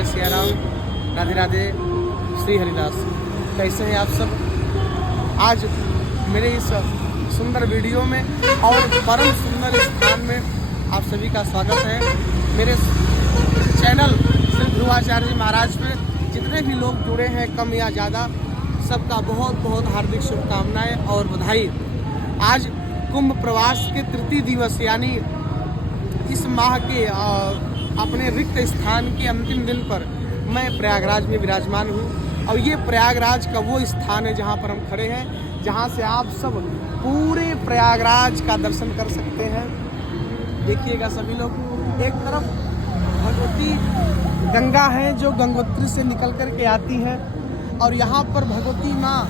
जय सिया राम, राधे राधे, श्री हरिदास। कैसे हैं आप सब? आज मेरे इस सुंदर वीडियो में और परम सुंदर स्थान में आप सभी का स्वागत है। मेरे चैनल श्री ध्रुवाचार्य जी महाराज पे जितने भी लोग जुड़े हैं, कम या ज़्यादा, सबका बहुत बहुत हार्दिक शुभकामनाएं और बधाई। आज कुंभ प्रवास के तृतीय दिवस यानी इस माह के अपने रिक्त स्थान के अंतिम दिन पर मैं प्रयागराज में विराजमान हूँ और ये प्रयागराज का वो स्थान है जहाँ पर हम खड़े हैं, जहाँ से आप सब पूरे प्रयागराज का दर्शन कर सकते हैं। देखिएगा सभी लोग, एक तरफ भगवती गंगा है जो गंगोत्री से निकल कर के आती है और यहाँ पर भगवती माँ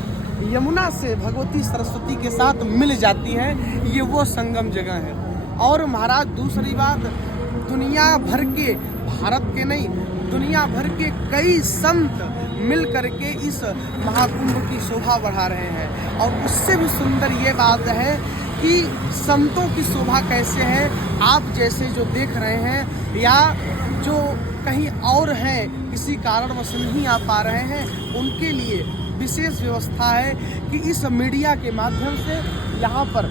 यमुना से भगवती सरस्वती के साथ मिल जाती है। ये वो संगम जगह है। और महाराज दूसरी बात, दुनिया भर के, भारत के नहीं, दुनिया भर के कई संत मिल करके इस महाकुंभ की शोभा बढ़ा रहे हैं। और उससे भी सुंदर ये बात है कि संतों की शोभा कैसे है, आप जैसे जो देख रहे हैं या जो कहीं और हैं, किसी कारणवश नहीं आ पा रहे हैं, उनके लिए विशेष व्यवस्था है कि इस मीडिया के माध्यम से यहाँ पर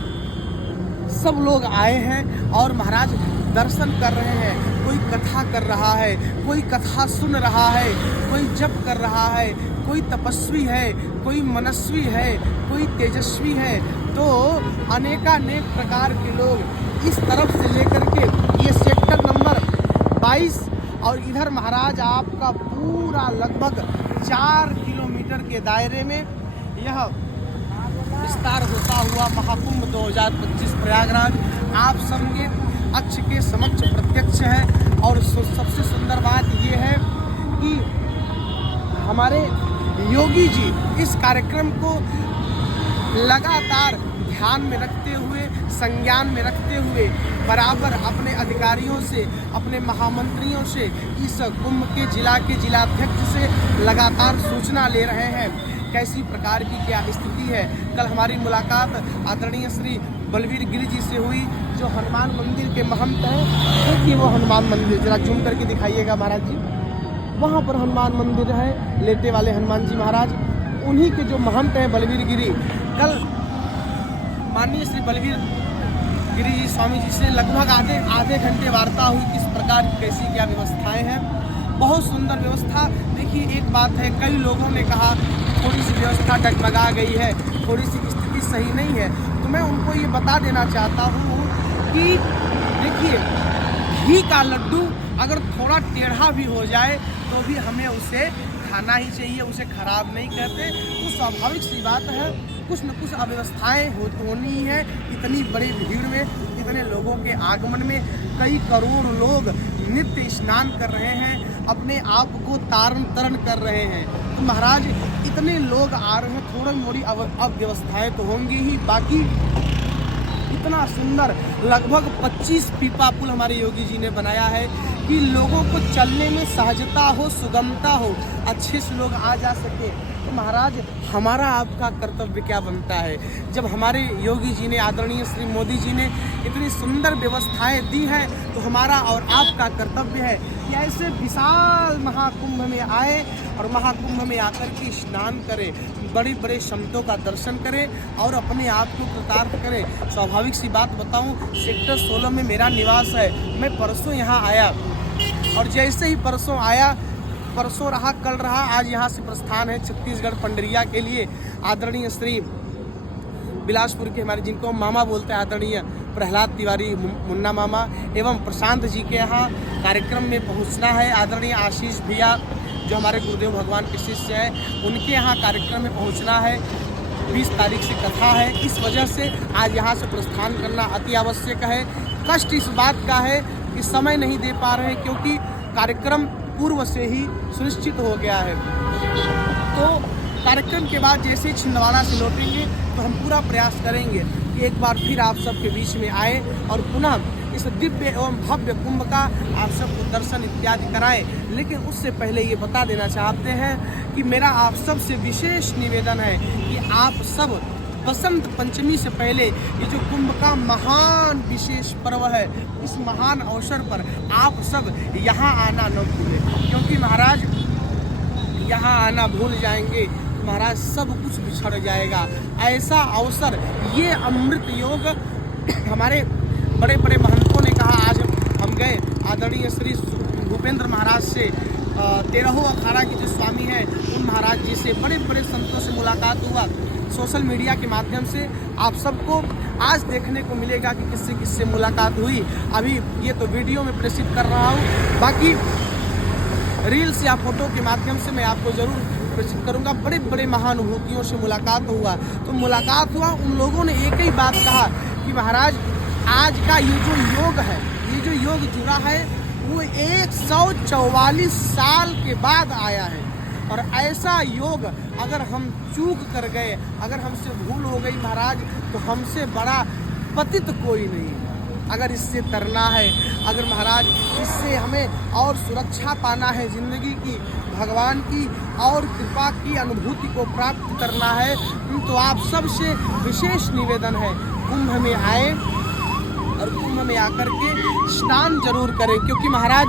सब लोग आए हैं और महाराज दर्शन कर रहे हैं। कोई कथा कर रहा है, कोई कथा सुन रहा है, कोई जप कर रहा है, कोई तपस्वी है, कोई मनस्वी है, कोई तेजस्वी है। तो अनेकानेक प्रकार के लोग इस तरफ से लेकर के ये सेक्टर नंबर 22 और इधर महाराज आपका पूरा लगभग 4 किलोमीटर के दायरे में यह विस्तार होता हुआ महाकुंभ 2025 प्रयागराज आप सबके अक्ष के समक्ष प्रत्यक्ष है। और सबसे सुंदर बात ये है कि हमारे योगी जी इस कार्यक्रम को लगातार ध्यान में रखते हुए, संज्ञान में रखते हुए, बराबर अपने अधिकारियों से, अपने महामंत्रियों से, इस कुंभ के जिलाध्यक्ष से लगातार सूचना ले रहे हैं कैसी प्रकार की क्या स्थिति है। कल हमारी मुलाकात आदरणीय श्री बलवीर गिरी जी से हुई, जो हनुमान मंदिर के महंत हैं। देखिए वो हनुमान मंदिर जरा जूम करके दिखाइएगा महाराज जी, वहाँ पर हनुमान मंदिर है, लेटे वाले हनुमान जी महाराज, उन्हीं के जो महंत हैं बलवीर गिरी। कल माननीय श्री बलवीर गिरी जी स्वामी जी से लगभग आधे घंटे वार्ता हुई, किस प्रकार कैसी क्या व्यवस्थाएं हैं। बहुत सुंदर व्यवस्था। देखिए एक बात है, कई लोगों ने कहा थोड़ी सी व्यवस्था डगमगा गई है, थोड़ी सी स्थिति सही नहीं है, तो मैं उनको ये बता देना चाहता हूँ कि देखिए घी का लड्डू अगर थोड़ा टेढ़ा भी हो जाए तो भी हमें उसे खाना ही चाहिए, उसे खराब नहीं कहते। तो स्वाभाविक सी बात है, कुछ न कुछ अव्यवस्थाएं होनी ही है। इतनी बड़ी भीड़ में, इतने लोगों के आगमन में कई करोड़ लोग नित्य स्नान कर रहे हैं, अपने आप को तारण तरण कर रहे हैं। तो महाराज इतने लोग आ रहे हैं, थोड़ी मोड़ी अव्यवस्थाएं तो होंगी ही। बाकी इतना सुंदर लगभग 25 पीपा पुल हमारे योगी जी ने बनाया है कि लोगों को चलने में सहजता हो, सुगमता हो, अच्छे से लोग आ जा सके। तो महाराज हमारा आपका कर्तव्य क्या बनता है, जब हमारे योगी जी ने, आदरणीय श्री मोदी जी ने इतनी सुंदर व्यवस्थाएं दी हैं, तो हमारा और आपका कर्तव्य है कि ऐसे विशाल महाकुंभ में आए और महाकुंभ में आकर के स्नान करें, बड़े बड़े संतों का दर्शन करें और अपने आप को कृतार्थ करें। स्वाभाविक सी बात बताऊं, सेक्टर 16 में मेरा निवास है। मैं परसों यहाँ आया और जैसे ही परसों आया, परसों रहा, कल रहा, आज यहाँ से प्रस्थान है छत्तीसगढ़ पंडरिया के लिए। आदरणीय श्री बिलासपुर के हमारे, जिनको मामा बोलते हैं, आदरणीय प्रहलाद तिवारी मुन्ना मामा एवं प्रशांत जी के यहाँ कार्यक्रम में पहुँचना है। आदरणीय आशीष भैया जो हमारे गुरुदेव भगवान के शिष्य हैं, उनके यहाँ कार्यक्रम में पहुँचना है। 20 तारीख से कथा है, इस वजह से आज यहाँ से प्रस्थान करना अति आवश्यक है। कष्ट इस बात का है कि समय नहीं दे पा रहे हैं, क्योंकि कार्यक्रम पूर्व से ही सुनिश्चित हो गया है। तो कार्यक्रम के बाद जैसे छिंदवाड़ा से लौटेंगे तो हम पूरा प्रयास करेंगे कि एक बार फिर आप सबके बीच में आए और पुनः इस दिव्य एवं भव्य कुंभ का आप सबको दर्शन इत्यादि कराएं। लेकिन उससे पहले ये बता देना चाहते हैं कि मेरा आप सब से विशेष निवेदन है कि आप सब बसंत पंचमी से पहले ये जो कुंभ का महान विशेष पर्व है, इस महान अवसर पर आप सब यहाँ आना न भूलें, क्योंकि महाराज यहाँ आना भूल जाएंगे तो महाराज सब कुछ बिछड़ जाएगा। ऐसा अवसर, ये अमृत योग हमारे बड़े बड़े महंतों ने कहा। आज हम गए आदरणीय श्री भूपेंद्र महाराज से, 13वां अखाड़ा के जो स्वामी हैं उन महाराज जी से, बड़े बड़े संतों से मुलाकात हुआ। सोशल मीडिया के माध्यम से आप सबको आज देखने को मिलेगा कि किससे किससे मुलाकात हुई। अभी ये तो वीडियो में प्रेषित कर रहा हूँ, बाकी रील्स या फोटो के माध्यम से मैं आपको ज़रूर प्रेषित करूँगा। बड़े बड़े महानुभूतियों से मुलाकात हुआ। तो मुलाकात हुआ, उन लोगों ने एक ही बात कहा कि महाराज आज का ये जो योग है, ये जो योग जुड़ा है वो 144 साल के बाद आया है। और ऐसा योग अगर हम चूक कर गए, अगर हमसे भूल हो गई महाराज, तो हमसे बड़ा पतित कोई नहीं है। अगर इससे तरना है, अगर महाराज इससे हमें और सुरक्षा पाना है ज़िंदगी की, भगवान की और कृपा की अनुभूति को प्राप्त करना है, तो आप सबसे विशेष निवेदन है कुंभ में आए और कुंभ में आकर के स्नान जरूर करें। क्योंकि महाराज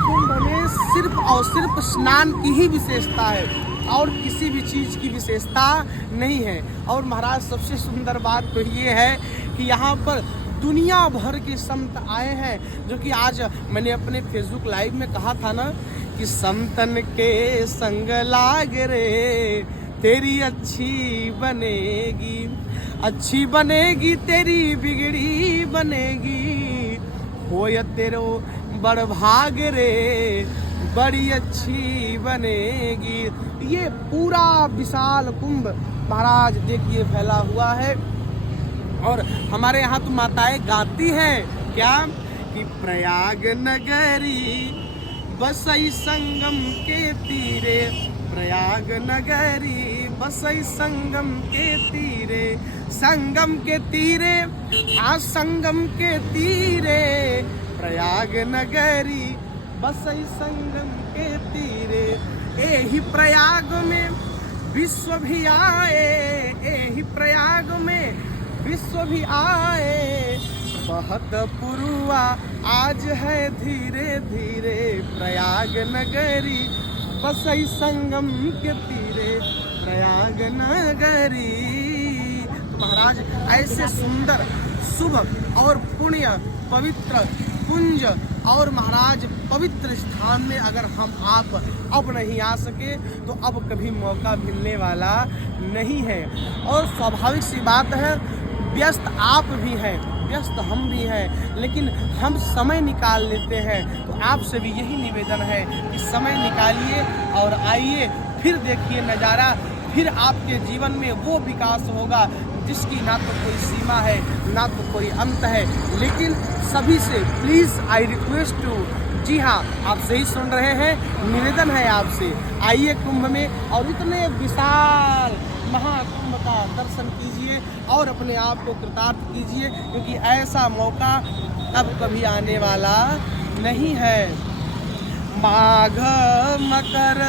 कुंभ में सिर्फ और सिर्फ स्नान की ही विशेषता है और किसी भी चीज़ की विशेषता नहीं है। और महाराज सबसे सुंदर बात तो ये है कि यहाँ पर दुनिया भर के संत आए हैं, जो कि आज मैंने अपने फेसबुक लाइव में कहा था ना कि संतन के संग लाग रे तेरी अच्छी बनेगी, अच्छी बनेगी तेरी बिगड़ी बनेगी, होय तेरो बड़ भाग रे बड़ी अच्छी बनेगी। ये पूरा विशाल कुंभ महाराज देखिए फैला हुआ है। और हमारे यहाँ तो माताएं गाती हैं क्या कि प्रयाग नगरी बसई संगम के तीरे, प्रयाग नगरी बसई संगम के तीरे, संगम के तीरे संगम के तीरे, प्रयाग नगरी बसई संगम के तीरे। एही प्रयाग में विश्व भी आए, एही प्रयाग में विश्व भी आए, बहुत पुरुआ आज है धीरे धीरे, प्रयाग नगरी बसई संगम के तीरे, प्रयाग नगरी। तो महाराज ऐसे सुंदर शुभ और पुण्य पवित्र कुंज और महाराज पवित्र स्थान में अगर हम आप अब नहीं आ सके तो अब कभी मौका मिलने वाला नहीं है। और स्वाभाविक सी बात है, व्यस्त आप भी हैं, व्यस्त हम भी हैं, लेकिन हम समय निकाल लेते हैं। तो आपसे भी यही निवेदन है कि समय निकालिए और आइए, फिर देखिए नज़ारा, फिर आपके जीवन में वो विकास होगा जिसकी ना तो कोई सीमा है ना तो कोई अंत है। लेकिन सभी से प्लीज़ आई रिक्वेस्ट टू, जी हाँ आप सही सुन रहे हैं, निवेदन है आपसे, आइए कुंभ में और इतने विशाल महाकुंभ का दर्शन कीजिए और अपने आप को कृतार्थ कीजिए, क्योंकि ऐसा मौका अब कभी आने वाला नहीं है। माघ मकर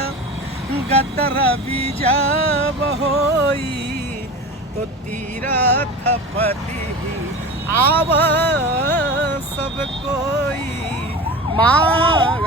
गतर बीजब होई तो तीर्थपति ही आव सब कोई, माघ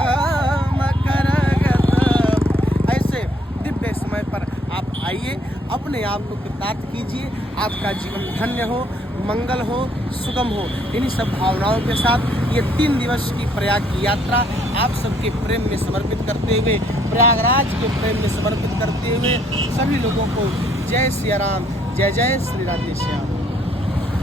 मकर गतर। ऐसे दिव्य समय पर आप आइए, अपने आप को कृतार्थ कीजिए, आपका जीवन धन्य हो, मंगल हो, सुगम हो। इन्हीं सब भावनाओं के साथ ये 3 दिवस की प्रयाग की यात्रा आप सबके प्रेम में समर्पित करते हुए, प्रयागराज के प्रेम में समर्पित करते हुए सभी लोगों को जय सिया राम, जय जय श्री राधे श्याम।